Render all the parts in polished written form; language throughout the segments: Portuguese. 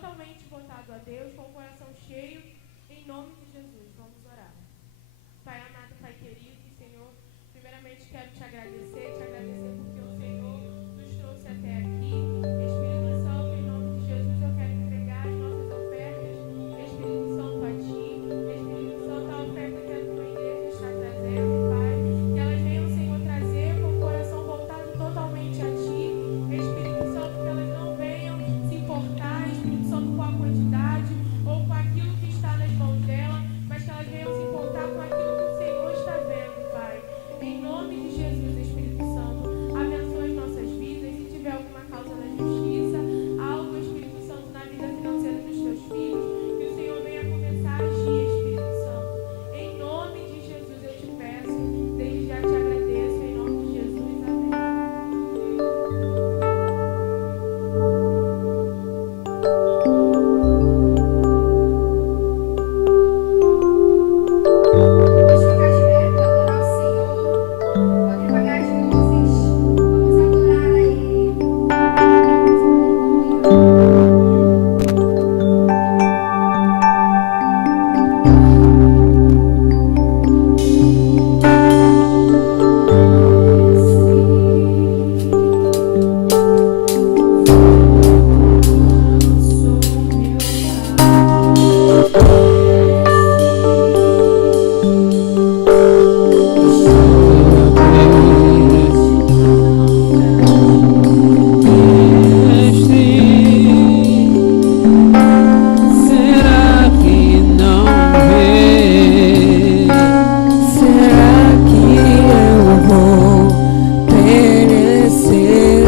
totalmente voltado a Deus, com o coração cheio, em nome de Jesus. Vamos orar. Pai amado, Pai querido, Senhor, primeiramente quero te agradecer porque o Senhor nos trouxe até aqui. Espírito Santo, em nome de Jesus, eu quero entregar as nossas ofertas, Espírito Santo, a Ti. Espírito Santo, a oferta que a Tua igreja está trazendo, Pai, que elas venham, Senhor, trazer com o coração voltado totalmente a Ti. Espírito Santo, que elas não venham se importar, Espírito Santo, com a quantidade ou com aquilo que está nas mãos dela, mas que elas venham se importar com aquilo que o Senhor está vendo, Pai. Em nome de Jesus, Espírito Santo, abençoa as nossas vidas. Se tiver alguma causa na justiça, algo, Espírito Santo, na vida financeira dos Teus filhos, que o Senhor venha começar a agir, Espírito Santo. Em nome de Jesus eu te peço, desde já te agradeço, em nome de Jesus, amém. Vamos ficar de pé para adorar o Senhor. Pode apagar as luzes. Vamos adorar a Ele. Será que não vê? Será que eu vou perecer?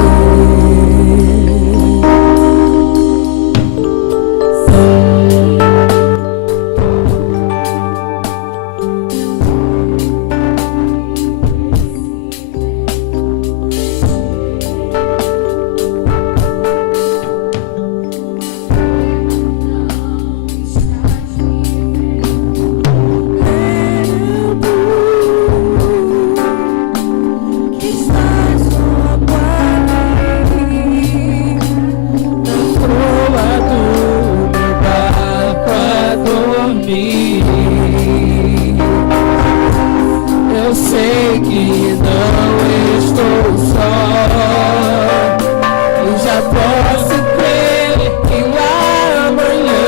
Que estás logo ali, na proa do meu barco a dormir. Eu sei que não estou só, eu já posso crer que o amanhã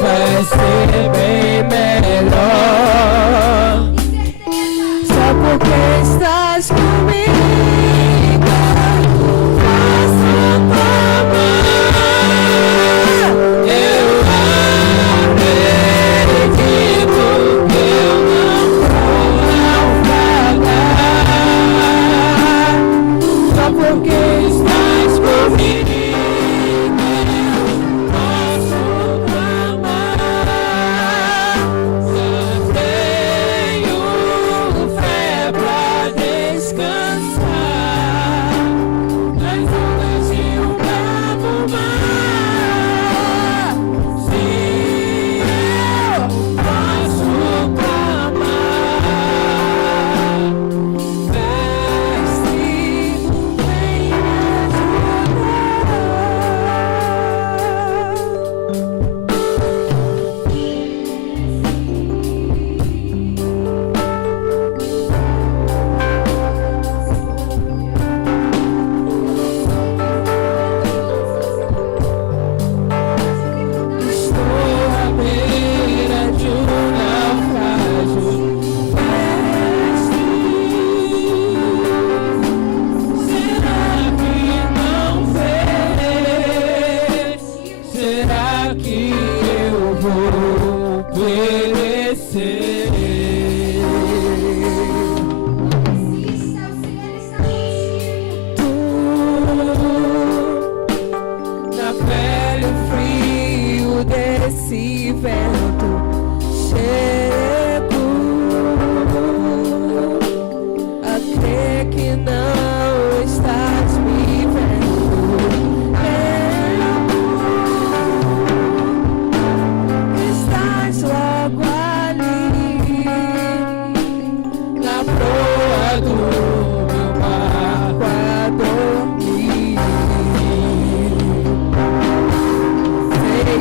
vai ser bem melhor. Só porque estás comigo, faço amar. Eu acredito que eu não vou naufragar. Só porque estás comigo, posso clamar. Só tenho fé pra descansar nas ondas de um bravo mar. Sim, eu posso clamar. Mestre, vem me Estou à beira de um naufrágio. Mestre, será que não vês? Será que eu vou perecer? Resista, o Senhor está contigo. Na pele o frio desse vento chego a crer que não estás me vendo. Estás logo ali, na proa do meu barco a dormir. Sei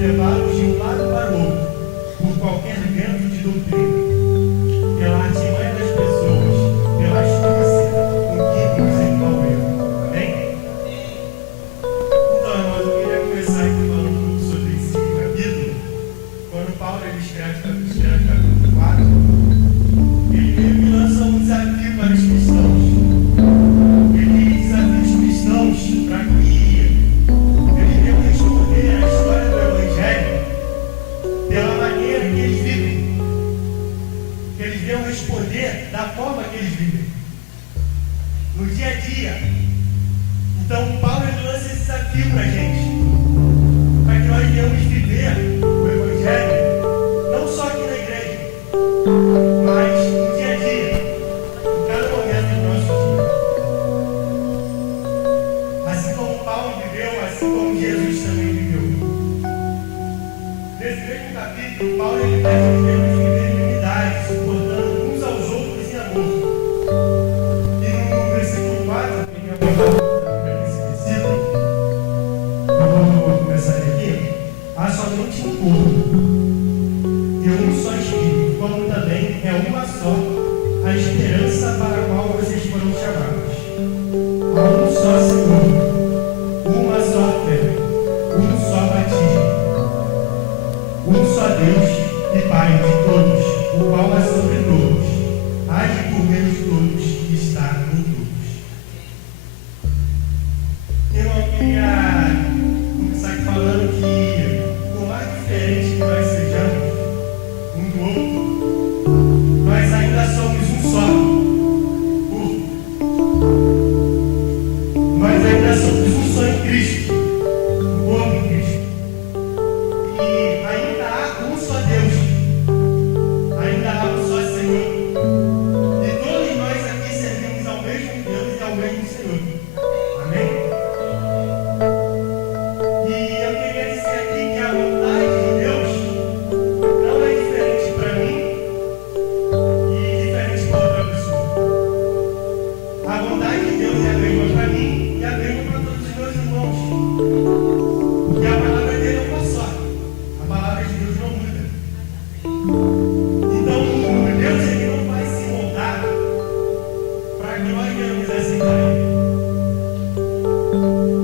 levados de um lado para o outro por qualquer vento de doutrina, pela artimanha das pessoas, pela astúcia com que nos envolveu. Amém? Então, irmãos, eu queria começar aqui falando um pouco sobre esse capítulo. Quando Paulo ele escreve capítulo 4, ele meio que lança um desafio para os cristãos. Ele desafia os cristãos para que eles venham responder à história do Evangelho pela maneira que eles vivem. Que eles venham responder da forma que eles vivem. No dia a dia. Então, Paulo ele lança esse desafio para a gente. Para que nós venhamos viver o Evangelho, não só aqui na igreja, mas no dia a dia, em cada momento do nosso dia. Assim como Paulo viveu, assim como Jesus também viveu. Nesse mesmo capítulo, Paulo ele pede que devemos viver em unidade, suportando uns aos outros em amor. E no versículo 4, que é esse versículo, eu vou começar aqui. Há somente um corpo e um só Espírito, como também é uma só a esperança para a qual vocês foram chamados. Há um só Senhor, uma só fé, um só batismo, um só Deus e Pai de todos, o qual é sobre todos, age por meio de todos e está em todos. Eu queria começar aqui falando que, por mais diferente que nós sejamos um do outro, nós ainda somos um só corpo. Nós ainda somos um só em Cristo, um corpo em Cristo. E ainda há um só Deus, ainda há um só Senhor. E todos nós aqui servimos ao mesmo Deus e ao mesmo Senhor. Amém? E eu queria dizer aqui que a vontade de Deus não é diferente para mim e diferente para outra pessoa. A vontade de Deus é a mesma para mim e a mesma para todos os meus irmãos. Porque a palavra dele é uma só. A palavra de Deus não muda. Então, Deus ele não vai se moldar para que nós venhamos aceitar ele.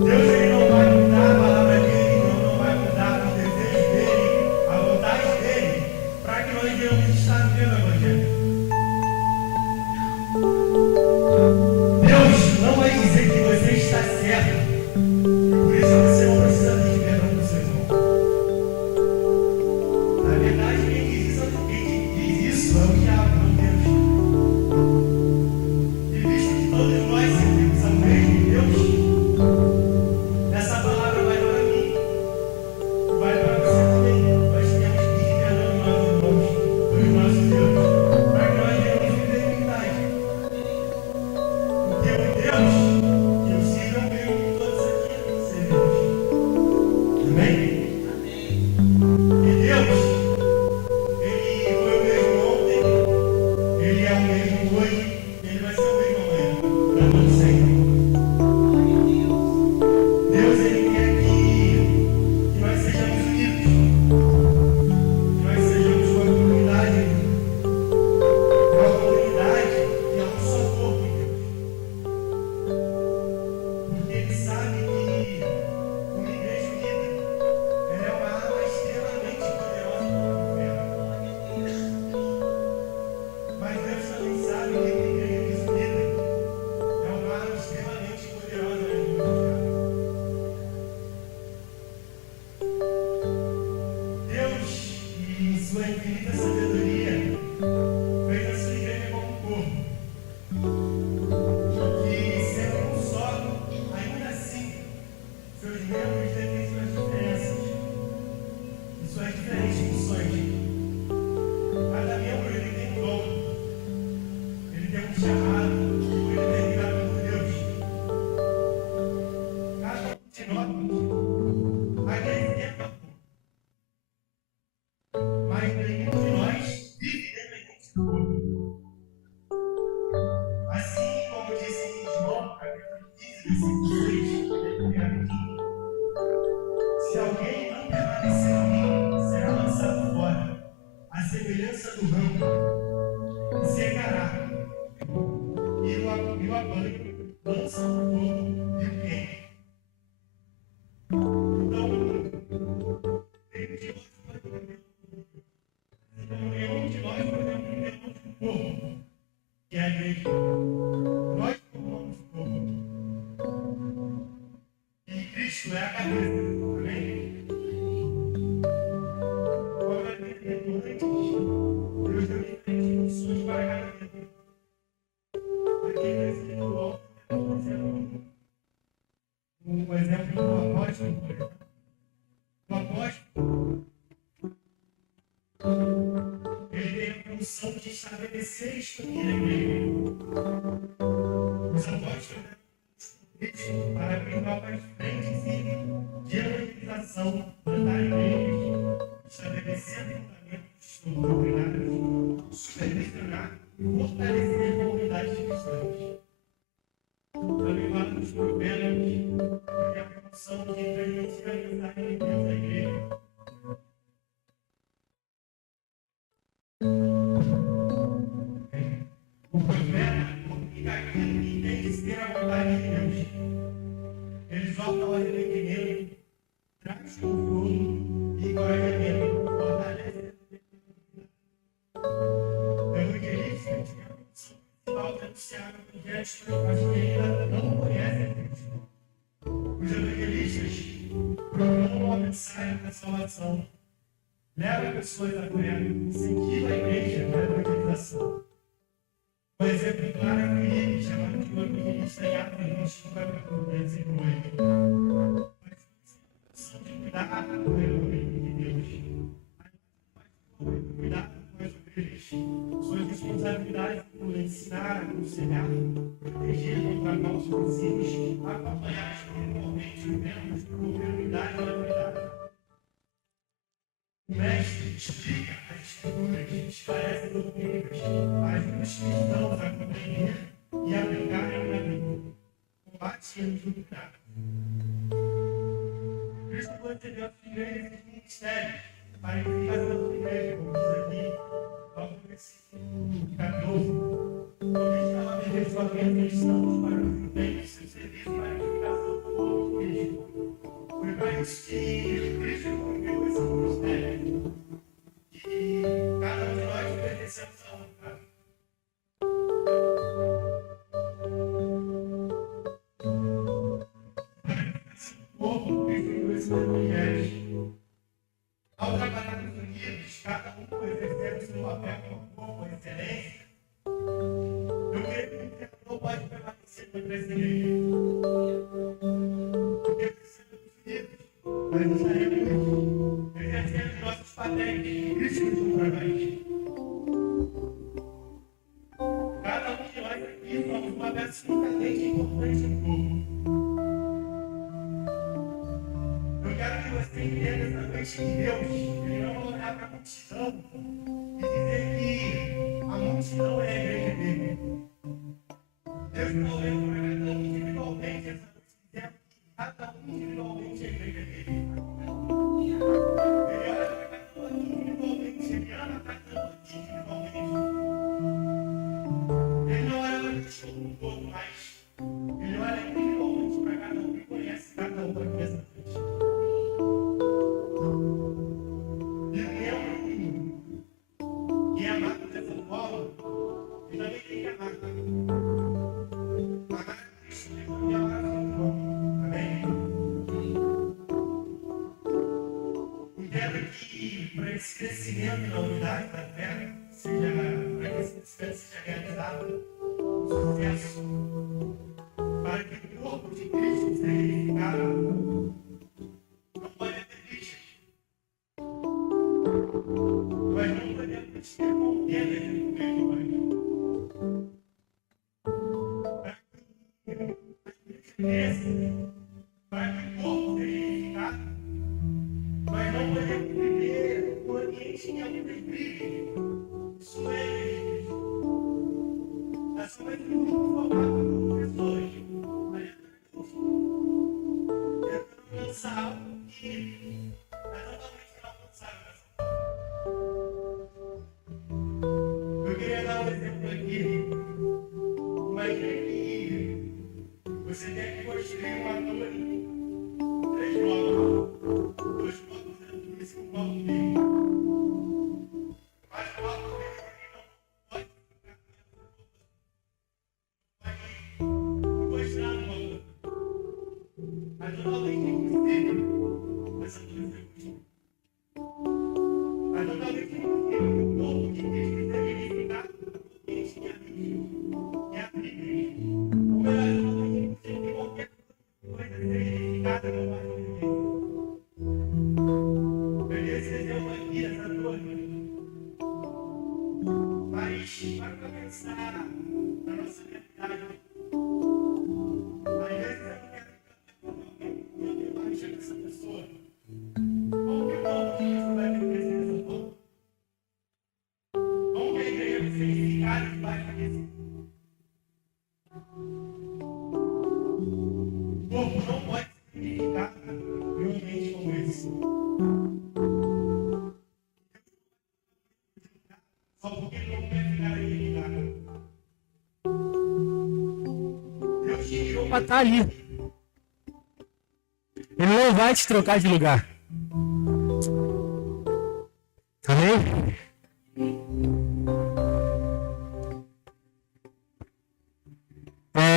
Deus ele não vai mudar a palavra dele, não vai mudar os desejos dele, a vontade dele, para que nós venhamos estar vivendo o Evangelho. Deus não vai dizer que você está certo, por isso você não precisa pedir perdão para o seu irmão. Na verdade, quem diz isso é o diabo, não Deus. E visto que todos nós servimos ao mesmo Deus, essa palavra vai para mim, vai para você também. Nós temos que pedir perdão aos nossos irmãos, aos nossos Deus, para que nós venhamos viver em unidade. Porque o Deus que eu sirvo é o mesmo que todos aqui servimos. Amém? E Deus, ele foi o mesmo ontem, ele é o mesmo hoje, ele vai ser o mesmo amanhã, para todo sempre. Deus, ele quer que nós sejamos unidos, que nós sejamos uma comunidade que é um só corpo em Deus. Porque ele sabe que uma igreja unida ela é uma arma extremamente poderosa para o inferno. Mas Deus também sabe que uma igreja secará. E o abanho lança o fogo e o queima. Então, nenhum de nós pode viver um povo, que é a igreja. Nós formamos o povo. E Cristo é a cabeça. Amém? Como eu disse antes, Deus deu diferentes missões para cada vida. Aqui nesse ritual, um exemplo do apóstolo, por exemplo. O apóstolo, ele tem a função de estabelecer e instruir a igreja. Os apóstolos para abrir novas frentes de evangelização, plantar igrejas, estabelecer fundamentos doutrinários, supervisionar e fortalecer a comunidade cristãs. Também fala dos problemas que tem a função de transmitir a mensagem de Deus à igreja. O profeta comunica aquilo que tem que ser a vontade de Deus. Ele exalta o arrependimento, traz conforto e encorajamento, fortalece a evangelista tinha a função principal de anunciar o evangelho para os que ainda não conhecem Cristo. Os evangelistas proclamam a mensagem da salvação, levam pessoas à fé, incentivam a igreja na evangelização. Um exemplo claro é Filipe, chamado de evangelista em Atos 20, capítulo 18. Mas são de cuidar com o rebanho de Deus. Mas cuidar com as ovelhas. Suas responsabilidades incluem ensinar, aconselhar, proteger contra maus princípios, acompanhar espiritualmente os membros, promover unidade na verdade. O mestre explica as escrituras, esclarece doutrinas, ajuda os cristãos a compreender e aplicarem na vida, combate e julgar. Cristo concedeu às igrejas e ministérios para edificação da igreja, como diz aqui, logo no versículo 14. Porque estava aperfeiçoamento cristãos para os judeus, seu serviço para a edificação do povo de Cristo. Foi para isso que Cristo concedeu esse ministério. E cada um de nós pertencemos a um lugar. O povo viveu esse evangelho. Ao trabalhar nos unidos, cada um exercendo seu papel com excelência, eu creio que o imperador pode permanecer contra essa igreja. Porque precisamos unidos, nós estaremos exercendo nossos papéis críticos para nós. Cada um de nós aqui somos uma peça unicamente importante no povo. Eu quero que você entenda essa noite que Deus, Ele não vai olhar para a multidão e dizer que a multidão é a igreja dele. Deus está olhando para cada um individualmente essa noite, dizendo que cada um individualmente é a igreja dele. Ele olha para cada um aqui individualmente, Ele ama cada um aqui individualmente. Ele não olha para Deus como um todo, mas Ele olha individualmente para cada um e conhece cada um aqui nessa noite. E lembro que é amado dessa forma, e também tem que amar. Amar a Cristo e amar a seu irmão. Amém? Entendo que para esse crescimento na unidade da fé, para que esse crescimento seja realizado com sucesso, para que o corpo de Cristo seja edificado, não pode haver rixas. Nós não podemos ter contendas no meio do bairro. Para que a igreja cresça, para que o corpo seja edificado, nós não podemos viver no ambiente que é muitas brigas. Isso é a igreja. Nós somos um grupo formado por pessoas. Tentando lançar algo que é totalmente não alcançável. Eu queria dar um exemplo exemplo aqui. Imagina que você tem que construir uma torre. 3 blocos. 2 blocos dentro desse bloco dele. Mas o bloco dele não pode ficar encostar numa outra. Mas totalmente impossível essa torre ser construída. Mas totalmente impossível que o povo de Cristo seja edificado porque eles tinham Cristo. E a Bíblia. Ou melhor, totalmente impossível que qualquer coisa seja edificada no bairro de Deus. Esse exemplo aqui, essa torre, mas para pensar na nossa realidade, às vezes eu não quero ficar debaixo dessa pessoa. Como que o povo de Cristo vai viver dessa forma? Como que a igreja vai ser edificada debaixo desse? O povo não pode ser edificado em um ambiente como esse. Só porque ele não quer ficar naquele lugar. Deus te criou Para estar ali. Ele não vai te trocar de lugar. Amém?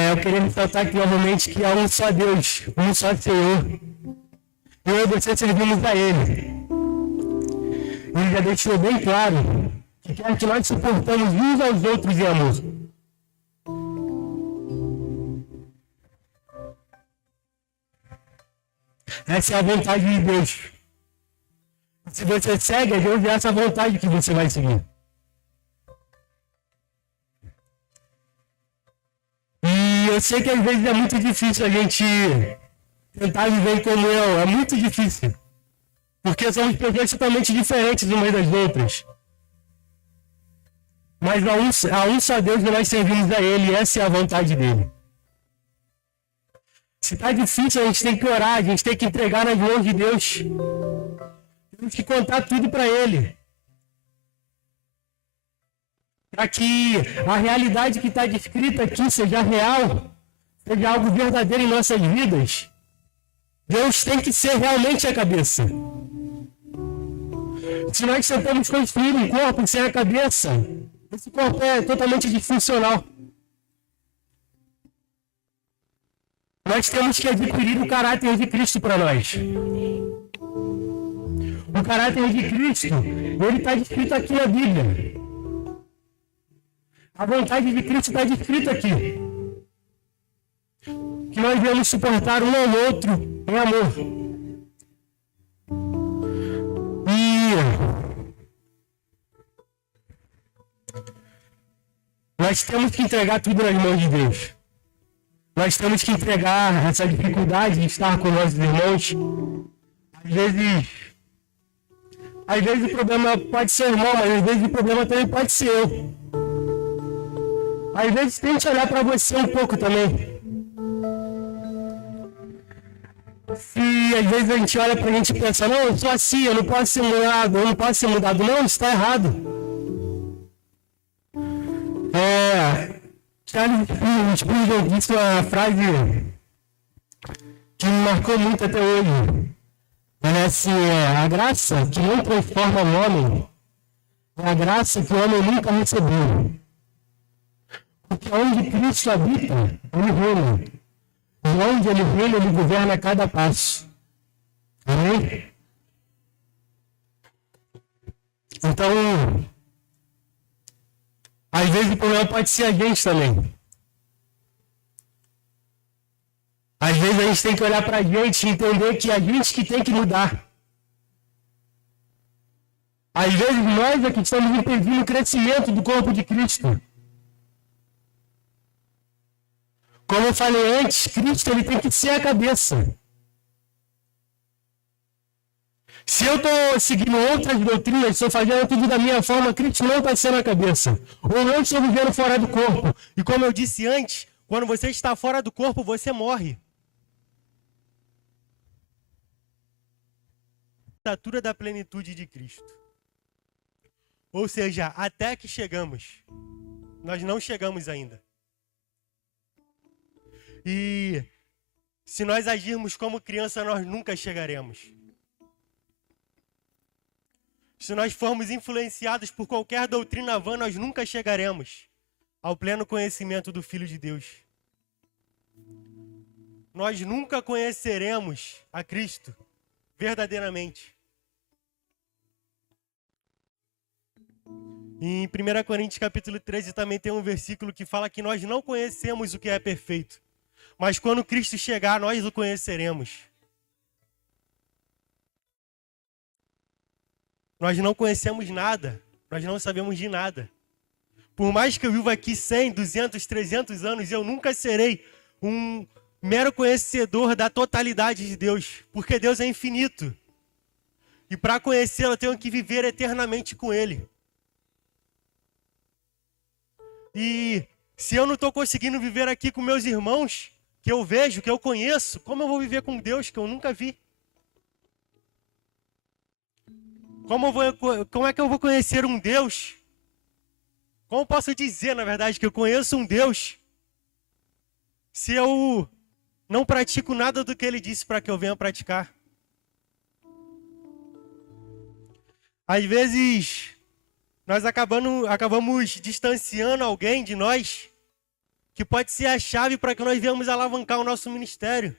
Eu queria ressaltar aqui novamente que há um só Deus, um só Senhor. E eu e você servimos a Ele. Ele já deixou bem claro que quer que nós suportamos uns aos outros em amor. Essa é a vontade de Deus. Se você segue a Deus, é essa vontade que você vai seguir. E eu sei que às vezes é muito difícil a gente tentar viver em comunhão. É muito difícil. Porque somos pessoas totalmente diferentes umas das outras. Mas há um só Deus e nós servimos a Ele, e essa é a vontade dEle. Se está difícil, a gente tem que orar, a gente tem que entregar nas mãos de Deus. Temos que contar tudo para Ele. Para que a realidade que está descrita aqui seja real, seja algo verdadeiro em nossas vidas. Deus tem que ser realmente a cabeça. Se nós tentamos construir um corpo sem a cabeça, esse corpo é totalmente disfuncional. Nós temos que adquirir o caráter de Cristo para nós. O caráter de Cristo, ele está descrito aqui na Bíblia. A vontade de Cristo está descrita aqui. Que nós devemos suportar um ao outro em amor. E nós temos que entregar tudo nas mãos de Deus. Nós temos que entregar essa dificuldade de estar com nossos irmãos. Às vezes o problema pode ser o irmão, mas às vezes o problema também pode ser eu. Às vezes tente olhar para você um pouco também. Se às vezes a gente olha para a gente e pensa, não, eu sou assim, eu não posso ser mudado, eu não posso ser mudado. Não, isso está errado. Charles Spurgeon disse uma frase que me marcou muito até hoje. Ela é assim, a graça que não transforma o homem é a graça que o homem nunca recebeu. Porque onde Cristo habita, ele reina. E onde ele reina, ele governa a cada passo. Amém? Então, às vezes o problema pode ser a gente também. Às vezes a gente tem que olhar para a gente e entender que é a gente que tem que mudar. Às vezes nós é que estamos impedindo o crescimento do corpo de Cristo. Como eu falei antes, Cristo ele tem que ser a cabeça. Se eu estou seguindo outras doutrinas, estou fazendo tudo da minha forma, Cristo não está sendo a cabeça. Ou eu estou vivendo fora do corpo. E como eu disse antes, quando você está fora do corpo, você morre. A estatura da plenitude de Cristo. Ou seja, até que chegamos. Nós não chegamos ainda. E se nós agirmos como criança, nós nunca chegaremos. Se nós formos influenciados por qualquer doutrina vã, nós nunca chegaremos ao pleno conhecimento do Filho de Deus. Nós nunca conheceremos a Cristo verdadeiramente. Em 1 Coríntios capítulo 13 também tem um versículo que fala que nós não conhecemos o que é perfeito, mas quando Cristo chegar, nós o conheceremos. Nós não conhecemos nada, nós não sabemos de nada. Por mais que eu viva aqui 100, 200, 300 anos, eu nunca serei um mero conhecedor da totalidade de Deus, porque Deus é infinito. E para conhecê-lo, eu tenho que viver eternamente com Ele. E se eu não estou conseguindo viver aqui com meus irmãos, que eu vejo, que eu conheço, como eu vou viver com Deus que eu nunca vi? Como é que eu vou conhecer um Deus? Como posso dizer, na verdade, que eu conheço um Deus se eu não pratico nada do que Ele disse para que eu venha praticar? Às vezes, nós acabamos distanciando alguém de nós, que pode ser a chave para que nós venhamos alavancar o nosso ministério.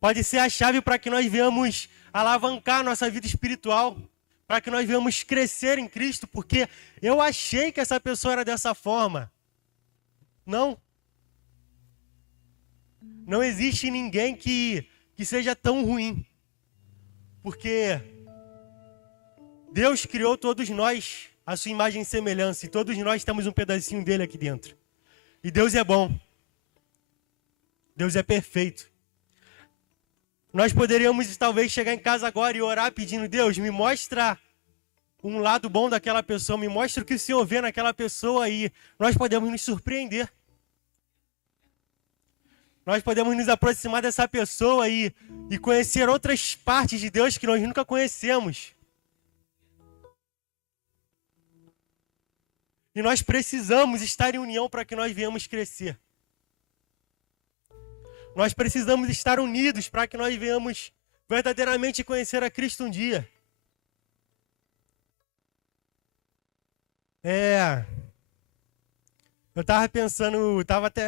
Pode ser a chave para que nós venhamos alavancar a nossa vida espiritual, para que nós venhamos crescer em Cristo, porque eu achei que essa pessoa era dessa forma. Não. Não existe ninguém que seja tão ruim, porque Deus criou todos nós à sua imagem e semelhança, e todos nós temos um pedacinho dele aqui dentro. E Deus é bom. Deus é perfeito. Nós poderíamos talvez chegar em casa agora e orar pedindo: Deus, me mostra um lado bom daquela pessoa, me mostra o que o Senhor vê naquela pessoa, e nós podemos nos surpreender. Nós podemos nos aproximar dessa pessoa e conhecer outras partes de Deus que nós nunca conhecemos. E nós precisamos estar em união para que nós venhamos crescer. Nós precisamos estar unidos para que nós venhamos verdadeiramente conhecer a Cristo um dia. Eu estava pensando,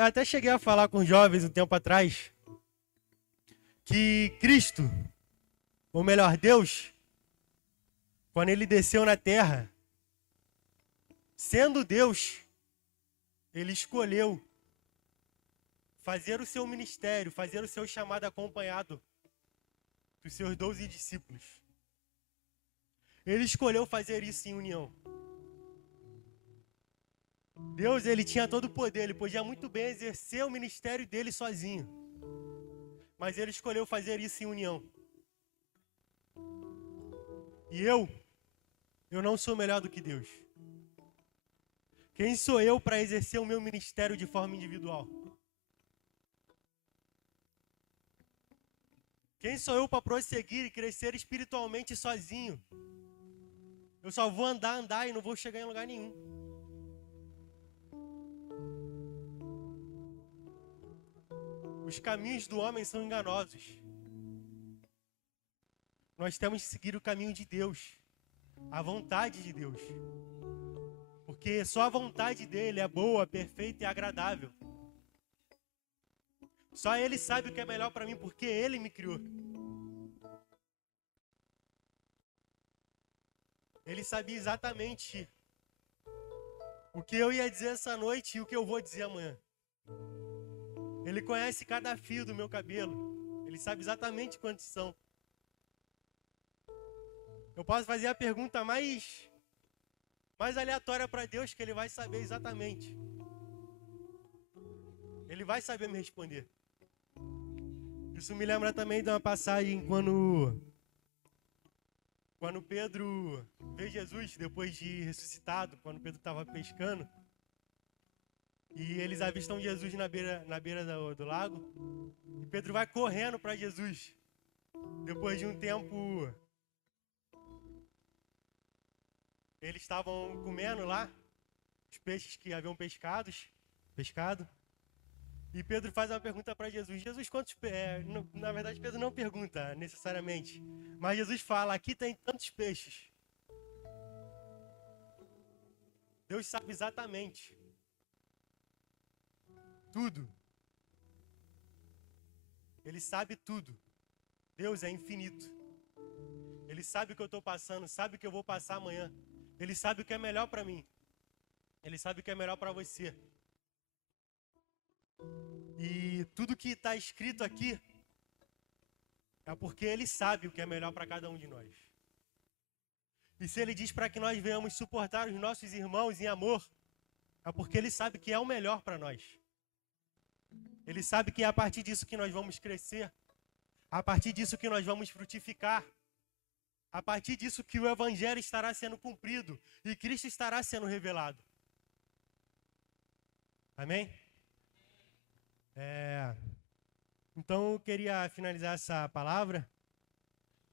até cheguei a falar com jovens um tempo atrás, que Cristo, ou melhor, Deus, quando Ele desceu na terra, sendo Deus, Ele escolheu fazer o seu ministério, fazer o seu chamado acompanhado dos seus 12 discípulos. Ele escolheu fazer isso em união. Deus, Ele tinha todo o poder, Ele podia muito bem exercer o ministério dele sozinho. Mas Ele escolheu fazer isso em união. E eu não sou melhor do que Deus. Quem sou eu para exercer o meu ministério de forma individual? Quem sou eu para prosseguir e crescer espiritualmente sozinho? Eu só vou andar e não vou chegar em lugar nenhum. Os caminhos do homem são enganosos. Nós temos que seguir o caminho de Deus, a vontade de Deus. Porque só a vontade dele é boa, perfeita e agradável. Só Ele sabe o que é melhor para mim, porque Ele me criou. Ele sabia exatamente o que eu ia dizer essa noite e o que eu vou dizer amanhã. Ele conhece cada fio do meu cabelo. Ele sabe exatamente quantos são. Eu posso fazer a pergunta mais aleatória para Deus, que Ele vai saber exatamente. Ele vai saber me responder. Isso me lembra também de uma passagem quando Pedro vê Jesus depois de ressuscitado, quando Pedro estava pescando, e eles avistam Jesus na beira do lago, e Pedro vai correndo para Jesus. Depois de um tempo, eles estavam comendo lá, peixes que haviam pescado. E Pedro faz uma pergunta para Jesus. Jesus, quantos peixes? Na verdade, Pedro não pergunta necessariamente. Mas Jesus fala, aqui tem tantos peixes. Deus sabe exatamente tudo. Ele sabe tudo. Deus é infinito. Ele sabe o que eu estou passando, sabe o que eu vou passar amanhã. Ele sabe o que é melhor para mim. Ele sabe o que é melhor para você. E tudo que está escrito aqui é porque Ele sabe o que é melhor para cada um de nós. E se Ele diz para que nós venhamos suportar os nossos irmãos em amor, é porque Ele sabe que é o melhor para nós. Ele sabe que é a partir disso que nós vamos crescer, a partir disso que nós vamos frutificar, a partir disso que o Evangelho estará sendo cumprido e Cristo estará sendo revelado. Amém? Então eu queria finalizar essa palavra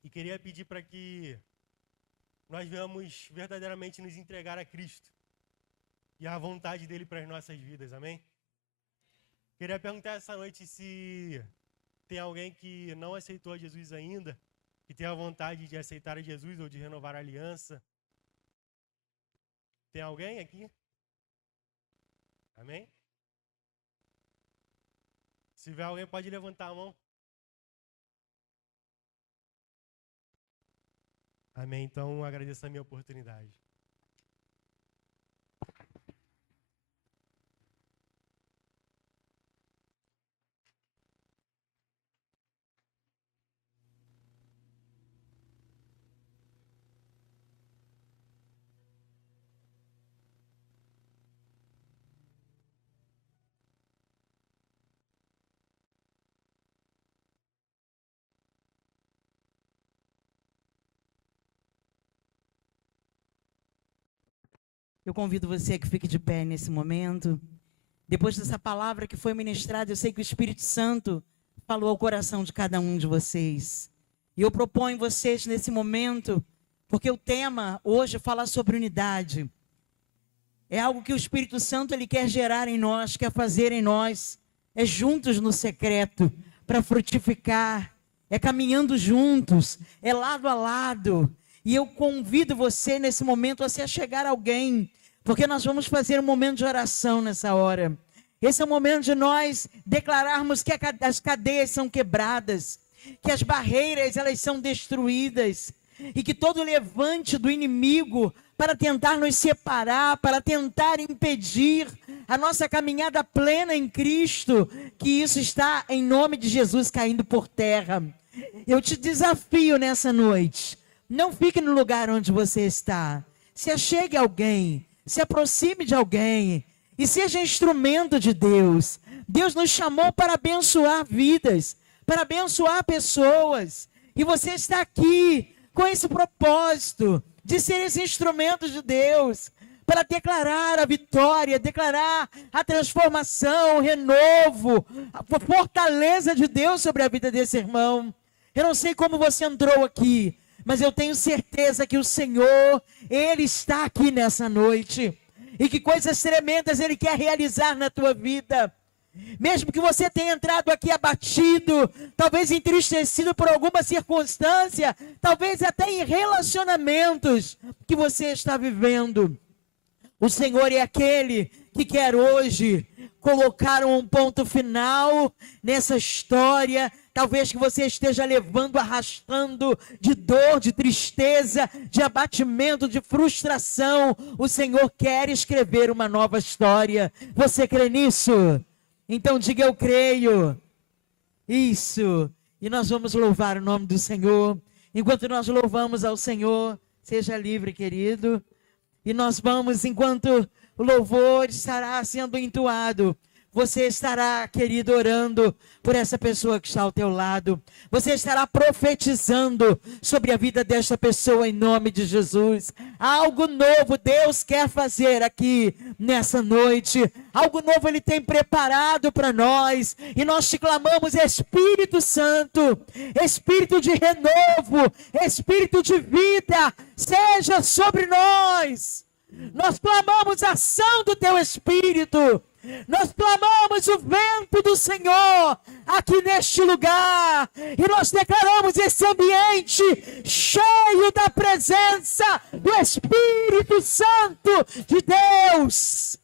e queria pedir para que nós venhamos verdadeiramente nos entregar a Cristo e à vontade dele para as nossas vidas, amém? Queria perguntar essa noite se tem alguém que não aceitou a Jesus ainda, que tem a vontade de aceitar a Jesus ou de renovar a aliança. Tem alguém aqui? Amém? Se tiver alguém, pode levantar a mão. Amém. Então, agradeço a minha oportunidade. Eu convido você a que fique de pé nesse momento. Depois dessa palavra que foi ministrada, eu sei que o Espírito Santo falou ao coração de cada um de vocês. E eu proponho vocês nesse momento, porque o tema hoje fala sobre unidade. É algo que o Espírito Santo ele quer gerar em nós, quer fazer em nós. É juntos no secreto, para frutificar. É caminhando juntos, é lado a lado. E eu convido você nesse momento a se achegar a alguém, porque nós vamos fazer um momento de oração nessa hora. Esse é o momento de nós declararmos que as cadeias são quebradas, que as barreiras elas são destruídas, e que todo levante do inimigo para tentar nos separar, para tentar impedir a nossa caminhada plena em Cristo, que isso está em nome de Jesus caindo por terra. Eu te desafio nessa noite. Não fique no lugar onde você está. Se achegue a alguém, se aproxime de alguém e seja instrumento de Deus. Deus nos chamou para abençoar vidas, para abençoar pessoas. E você está aqui com esse propósito de ser esse instrumento de Deus, para declarar a vitória, declarar a transformação, o renovo, a fortaleza de Deus sobre a vida desse irmão. Eu não sei como você entrou aqui, mas eu tenho certeza que o Senhor, Ele está aqui nessa noite. E que coisas tremendas Ele quer realizar na tua vida. Mesmo que você tenha entrado aqui abatido, talvez entristecido por alguma circunstância, talvez até em relacionamentos que você está vivendo. O Senhor é aquele que quer hoje colocar um ponto final nessa história. Talvez que você esteja levando, arrastando de dor, de tristeza, de abatimento, de frustração. O Senhor quer escrever uma nova história. Você crê nisso? Então diga: eu creio. Isso. E nós vamos louvar o nome do Senhor. Enquanto nós louvamos ao Senhor, seja livre, querido. E nós vamos, enquanto o louvor estará sendo entoado, você estará, querido, orando por essa pessoa que está ao teu lado. Você estará profetizando sobre a vida desta pessoa em nome de Jesus. Algo novo Deus quer fazer aqui nessa noite. Algo novo Ele tem preparado para nós. E nós te clamamos: Espírito Santo, Espírito de renovo, Espírito de vida, seja sobre nós. Nós clamamos a ação do teu Espírito. Nós clamamos o vento do Senhor aqui neste lugar. E nós declaramos esse ambiente cheio da presença do Espírito Santo de Deus.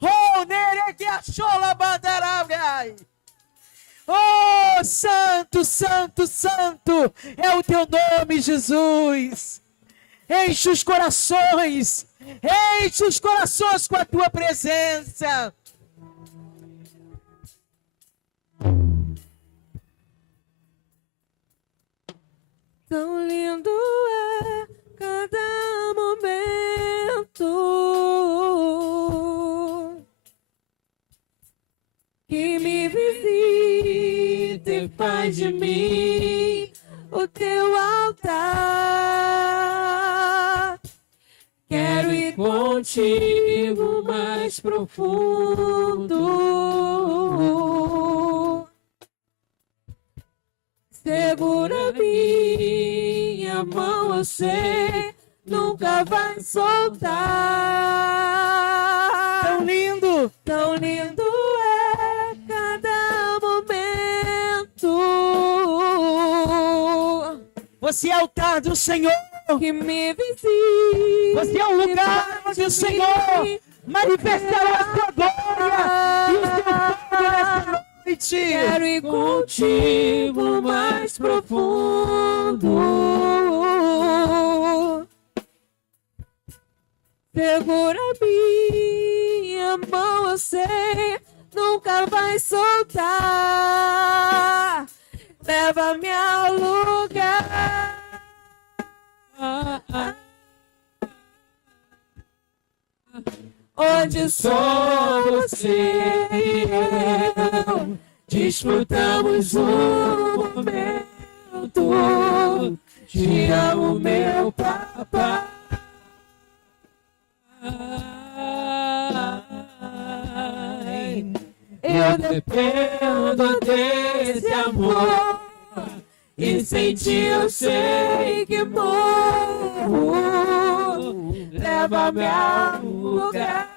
Oh, nereguiachola bandaragai. Oh, santo, santo, santo é o teu nome, Jesus. Enche os corações com a tua presença. Tão lindo é cada momento que me visita e faz de mim o teu altar. Quero ir contigo mais profundo. Segura minha mão, eu sei, nunca vai soltar. Tão lindo é cada momento. Você é altar do Senhor. Que me visita. Você é um lugar onde o Senhor manifestará a sua glória e o seu poder nessa noite. Quero ir contigo mais profundo. Segura minha mão, eu sei, nunca vai soltar. Leva-me ao lugar onde só você e eu desfrutamos o momento. Te amo, meu papai. Eu dependo desse amor e sem ti eu sei que morro. Leva-me ao lugar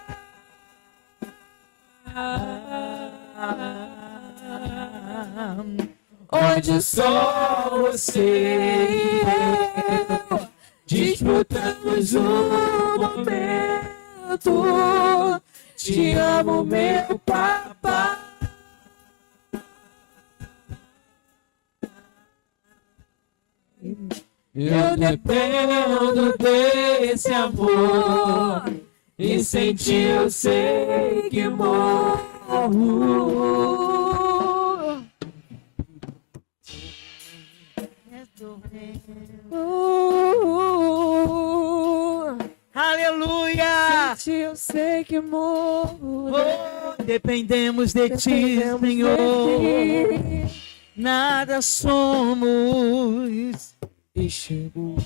onde só você e eu desfrutamos o momento. Te amo, meu papai. Eu dependo desse amor e sem ti eu sei que morro. Aleluia! Sem ti eu sei que morro. Oh, dependemos de ti, Senhor. Nada somos. E chegou.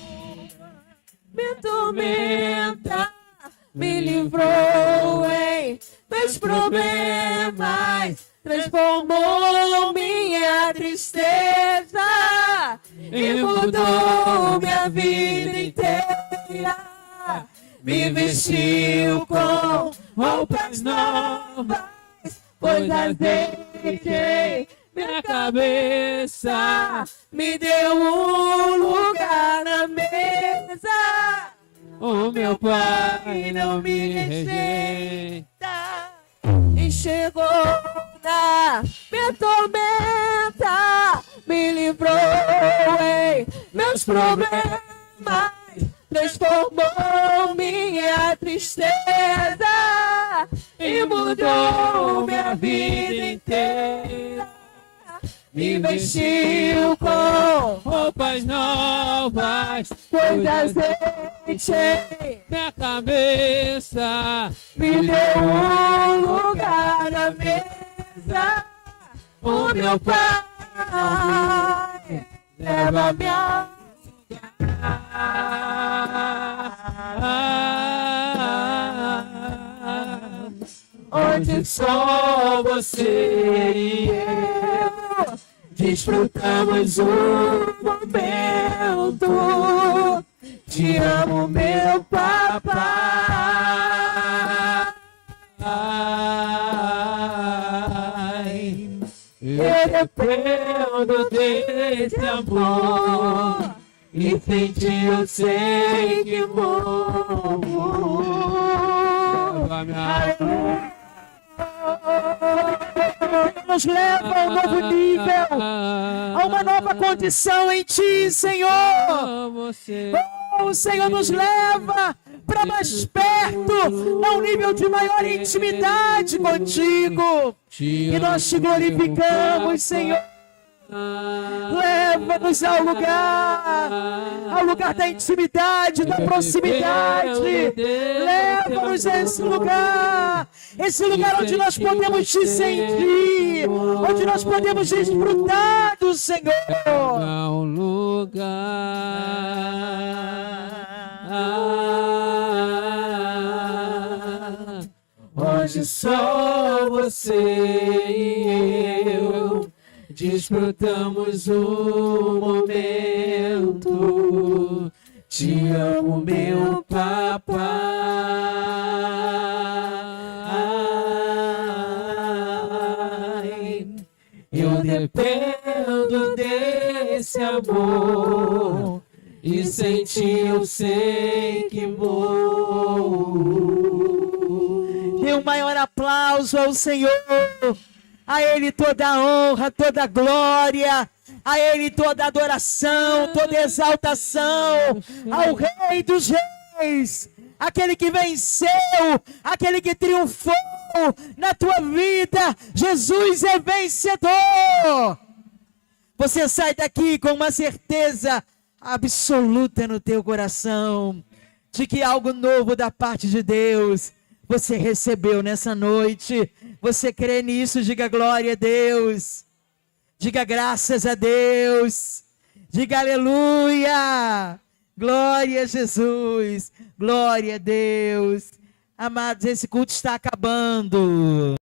Me tormenta, me livrou em meus problemas, transformou minha tristeza e mudou minha vida inteira. Me vestiu com roupas novas, pois azeitei minha cabeça, me deu um lugar na mesa. O meu Pai não me rejeita. E chegou na minha tormenta, me livrou em meus problemas, transformou minha tristeza e mudou minha vida inteira. Me vestiu com roupas novas, pois azeitei minha cabeça, me deu um lugar na mesa. O meu Pai leva-me ao lugar onde só você e eu desfrutamos o momento. Te amo, meu papai. desse amor. E sem ti eu sei que vou. Leva minha alma. Nos leva a um novo nível, a uma nova condição em Ti, Senhor. O Senhor nos leva para mais perto, a um nível de maior intimidade contigo. E nós te glorificamos, Senhor. Leva-nos ao lugar da intimidade, da proximidade. Leva-nos a esse lugar onde nós podemos te sentir, onde nós podemos desfrutar do Senhor. Um lugar onde só você e eu desfrutamos o momento. Te amo, meu papai. Eu dependo desse amor. E sem ti eu sei que vou. Dê um maior aplauso ao Senhor. A Ele toda a honra, toda a glória. A Ele toda a adoração, toda a exaltação. Ao Rei dos Reis. Aquele que venceu, aquele que triunfou na tua vida. Jesus é vencedor. Você sai daqui com uma certeza absoluta no teu coração de que algo novo da parte de Deus você recebeu nessa noite. Você crê nisso? Diga glória a Deus. Diga graças a Deus. Diga aleluia. Glória a Jesus. Glória a Deus. Amados, esse culto está acabando.